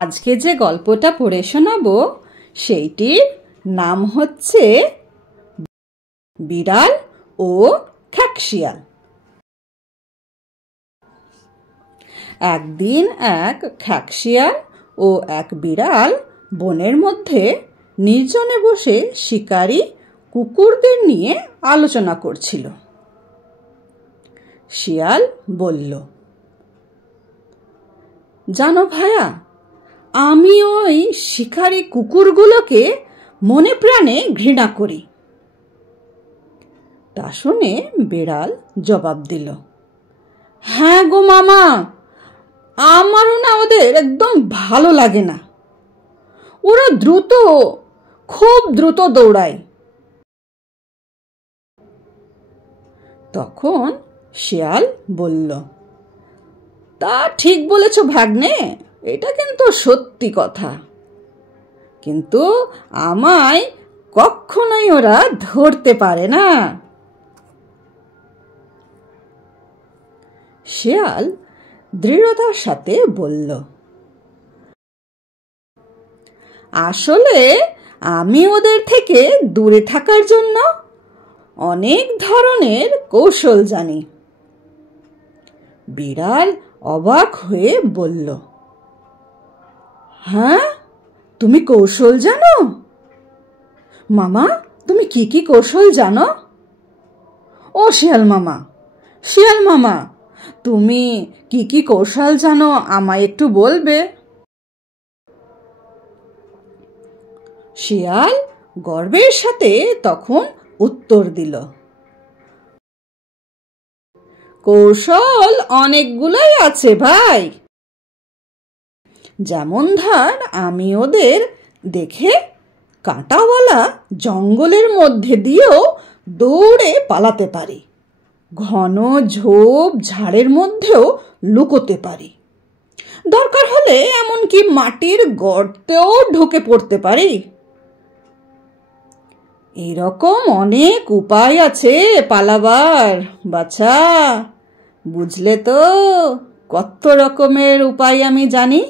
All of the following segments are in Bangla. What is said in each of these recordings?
আজকে যে গল্পটা পড়ে শোনাবো সেইটির নাম হচ্ছে বিড়াল ও খাকশিয়াল। একদিন এক খাকশিয়াল ও এক বিড়াল বনের মধ্যে নির্জনে বসে শিকারী কুকুরদের নিয়ে আলোচনা করছিল। শিয়াল বলল, জানো ভায়া, আমি ওই শিকারী কুকুরগুলোকে মনে প্রাণে ঘৃণা করি। তা শুনে বিড়াল জবাব দিল, হ্যাঁ গো মামা, আমারও না ওদের একদম ভালো লাগে না। ওরা খুব দ্রুত দৌড়ায়। তখন শিয়াল বলল, তা ঠিক বলেছ ভাগ্নে, এটা কিন্তু সত্যি কথা, কিন্তু আমায় কখনোই ওরা ধরতে পারে না। শিয়াল দৃঢ়তার সাথে বলল, আসলে আমি ওদের থেকে দূরে থাকার জন্য অনেক ধরনের কৌশল জানি। বিড়াল অবাক হয়ে বলল, হ্যাঁ, তুমি কৌশল জানো? মামা, তুমি কি কি কৌশল জানো? ও শিয়াল মামা, তুমি কি কি কৌশল জানো আমায় একটু বলবে? শিয়াল গর্বের সাথে তখন উত্তর দিল, কৌশল অনেকগুলাই আছে ভাই। যেমন ধর, আমি ওদের দেখে কাঁটাওয়ালা জঙ্গলের মধ্যে দিয়েও দৌড়ে পালাতে পারি, ঘন ঝোপ ঝাড়ের মধ্যেও লুকোতে পারি, দরকার হলে এমনকি মাটির গর্তেও ঢুকে পড়তে পারি। এরকম অনেক উপায় আছে পালাবার, বাছা, বুঝলে তো কত রকমের উপায় আমি জানি।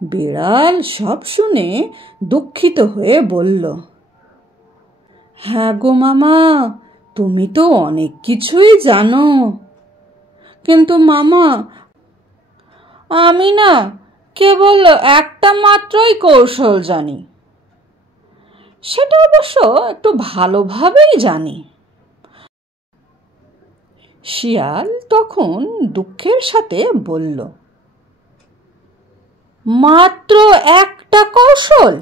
বিড়াল সব শুনে দুঃখিত হয়ে বলল, হ্যাঁ গো মামা, তুমি তো অনেক কিছুই জানো, কিন্তু মামা, আমি না কেবল একটা মাত্রই কৌশল জানি, সেটা অবশ্য একটু ভালোভাবেই জানি। শিয়াল তখন দুঃখের সাথে বলল, মাত্র একটা কৌশল?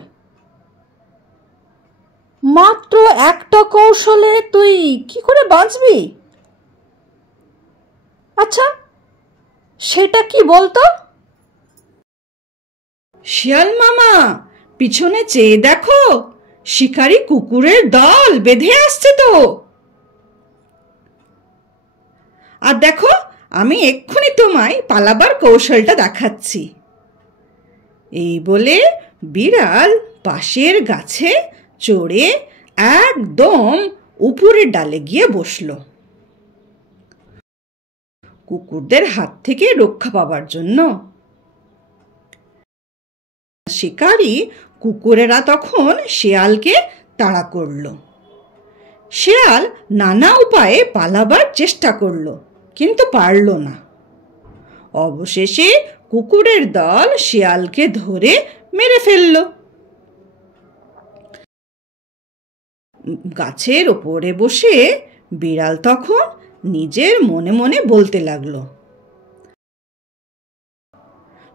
মাত্র একটা কৌশলে তুই কি করে বাঁচবি? আচ্ছা, সেটা কি বলতো? শিয়াল মামা, পিছনে চেয়ে দেখো, শিকারী কুকুরের দল বেঁধে আসছে তো। আর দেখো, আমি এক্ষুনি তোমায় পালাবার কৌশলটা দেখাচ্ছি। এই বলে বিড়াল পাশের গাছে চড়ে একদম উপরের ডালে গিয়ে বসল, কুকুরদের হাত থেকে রক্ষা পাবার জন্য। শিকারী কুকুরেরা তখন শিয়ালকে তাড়া করল। শিয়াল নানা উপায়ে পালাবার চেষ্টা করল, কিন্তু পারল না। অবশেষে কুকুরের দল শিয়ালকে ধরে মেরে ফেলল। গাছের ওপরে বসে বিড়াল তখন নিজের মনে মনে বলতে লাগলো,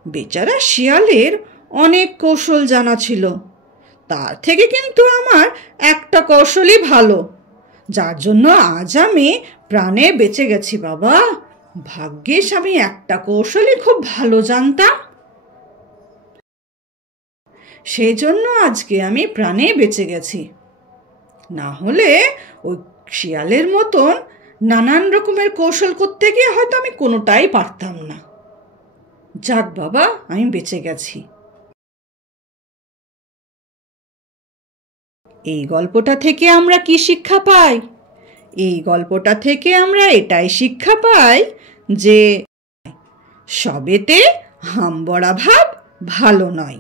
বেচারা শিয়ালের অনেক কৌশল জানা ছিল, তার থেকে কিন্তু আমার একটা কৌশলই ভালো, যার জন্য আজ আমি প্রাণে বেঁচে গেছি। বাবা, ভাগ্যিস আমি একটা কৌশলই খুব ভালো জানতাম, সেই জন্য আজকে আমি প্রাণে বেঁচে গেছি। না হলে ওই শিয়ালের মতন নানান রকমের কৌশল করতে গিয়ে হয়তো আমি কোনোটাই পারতাম না। যাক বাবা, আমি বেঁচে গেছি। এই গল্পটা থেকে আমরা কি শিক্ষা পাই? এই গল্পটা থেকে আমরা এটাই শিক্ষা পাই যে সবেতে হামবড়া ভাব ভালো নয়।